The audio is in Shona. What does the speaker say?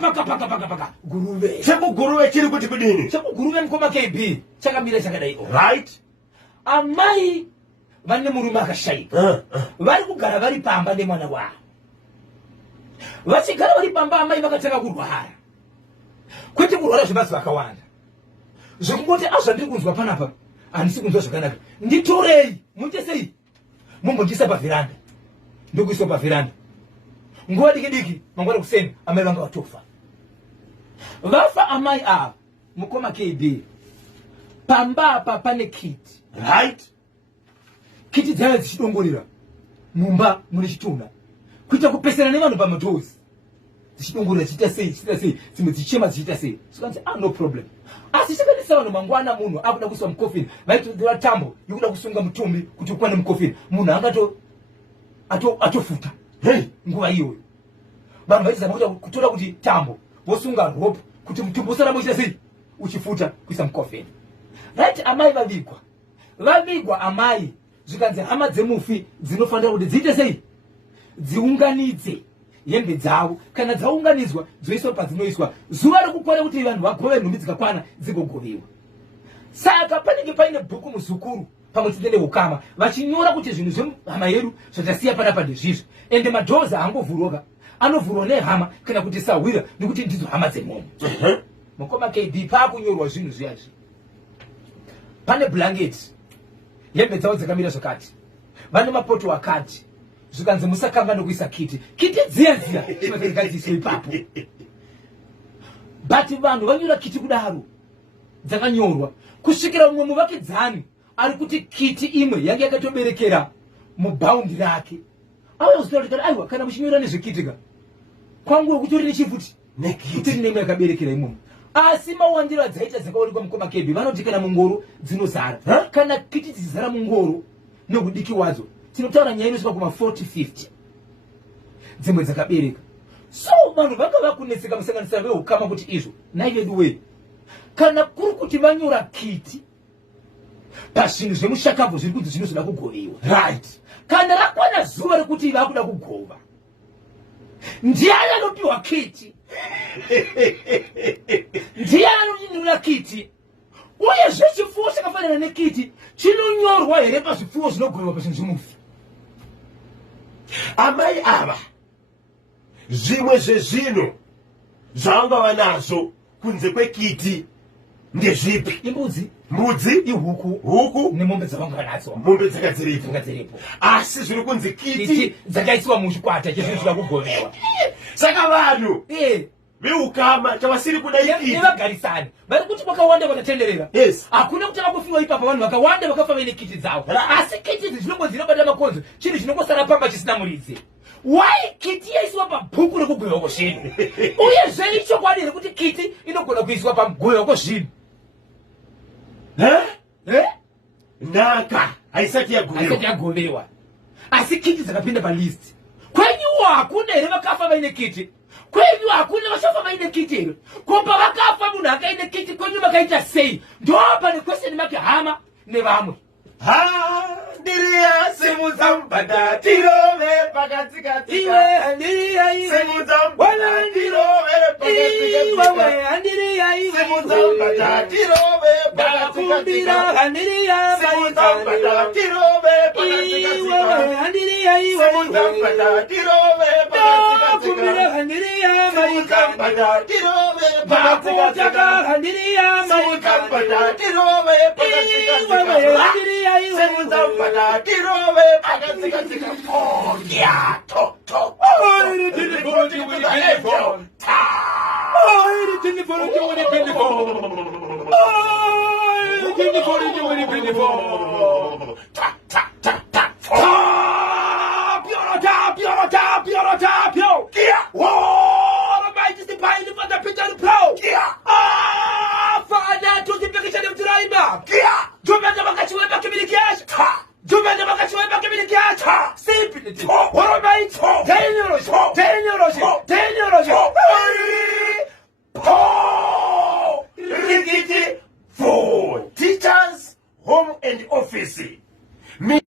paka guruve chako guruve chiri kuti kudini chako guruve mkoma KB chakamira chakadai right amai vane murume akashaika vari kugara vari pamba nemwana wavo vachigara vari pamba amai vakatanga kurwara kwete kurwara zvebazi vakawanda zvekungoti azvandiri kunzwa panapa handisi kunzwa zvakanaka nditorei muite sei mumbondisa pavheranda ndokuiswa pavheranda nguva diki diki mangwana kuseni amai vanga vatofa vafa amai ava mukoma KB pamba apa pane kiti right kiti dzava dzichidongorera mumba mune chituna kuita kupesera nevanhu pamadhozi dzichidongorera chiita sei dzimwe dzichema dzichiita sei sikanzi no problem asi chakadisa vanhu mangwana munhu akuda kuiswa mukofini vaitodora tambo yokuda kusunga mutumbi kuti ukwane mukofini munhu atofuta nguva iyoyo vanhu vaitizama kutora kuti tambo vosunga rope kuti mutumbi usaramba uchiita sei uchifuta kuisa mukofini right amai vavigwa amai zvikanzi hama dzemufi dzinofanira kuti dziite sei dziunganidze hembe dzavo kana dzaunganidzwa dzoiswa padzinoiswa zuva rekukwana kuti vanhu vagove nhumbi dzikakwana dzigogoviwa saka panenge paine bhuku muzukuru pamwe chete neukama vachinyora kuti zvinhu zvehama yedu zvatasiya panapa ndezvizvi ende madhozi haangovhuroka anovhurwa nehama kana kuti sahwira nekuti ndidzo hama dzemunhu mukoma KB paakunyorwa zvinhu zviyazvi pane blanketi hembe dzavo dzakamira zvakati vane mapoto akati zvikanzi musakanga nokuisa kiti dziya chimadzikadziswa ipapo but vanhu vanyora kiti kudaro dzakanyorwa kusvikira mumwe muvakidzani ari kuti kiti imwe yange yakatoberekera mubhaundi rake auyakuziva aiwa kana muchinyora nezvekitika kwangu kutori nechifuti kuti nemwe yakaberekera imomo asi mawandiro adzaita dzakaonekwa mukoma KB vanoti kana mungoro dzinozara kana kiti dzichizara mungoro nehudiki wadzo tinotaura nyaya inosvika kuma 40-50 dzimwe dzakabereka so vanhu vanga vakuneseka musanganisira veukama kuti izvo naivedu wei kana kuri kuti vanyora kiti pazvinhu zvemushakabvu zviri kuti zvinozoda kugoviwa right kana rakwana zuva rekuti vakuda kugova ndiani anopiwa kiti ndiani anonyora kiti uye zvechifuwo chakafanana nekiti chinonyorwa here pazvipfuwo zvinogoviwa pazvinhu zvemufi amai ava zvimwe zvezvino zvaangava nazvo kunze kwekiti ndezvipi mbudzi ihuku nemombe dzavanga nadzo mombe dzakadziripo asi zviri kunzi kiti dzakaiswa muchikwata chezvinhu zvida kugoviwa saka vanhu veukama chavasiri kuda ikiti nevagarisani vari kuti vakawanda vakatenderera yes hakuna kutanga kufiwa ipapa vanhu vakawanda vakafa vaine kiti dzavo asi kiti idzi zvinongo dzinobata makonzo chinhu chinongosara pamba chisina muridzi why kiti yaiswa pabhuku rekugoviwa kwezvinhu uyezve ichokwadi rekuti kiti inogona kuiswa pakugoviwa kwezvinhu nhaka haisati yagoviwa asi kiti dzakapinda palist kwenyuwo hakuna here vakafa vaine kiti kwenyu hakuna vachafa vaine kiti here kopa vakafa munhu akaine kiti kwenyu vakaita sei ndopa nekwesheni make hama nevamwe ndiriya simudzambada tirove pakatikati iwe handiriya iwe simudzambada tirove iwe handiriya iwe simudzambada tirove pakakumbira handiriya simudzambada tirove iwe handiriya iwe simudzambada tirove kumbira handiriya simudzambada tirove pakakutaka handiriya simudzambada tirove iwe handiriya iwe simudzambada tirove pakatikati ya to for teachers home and office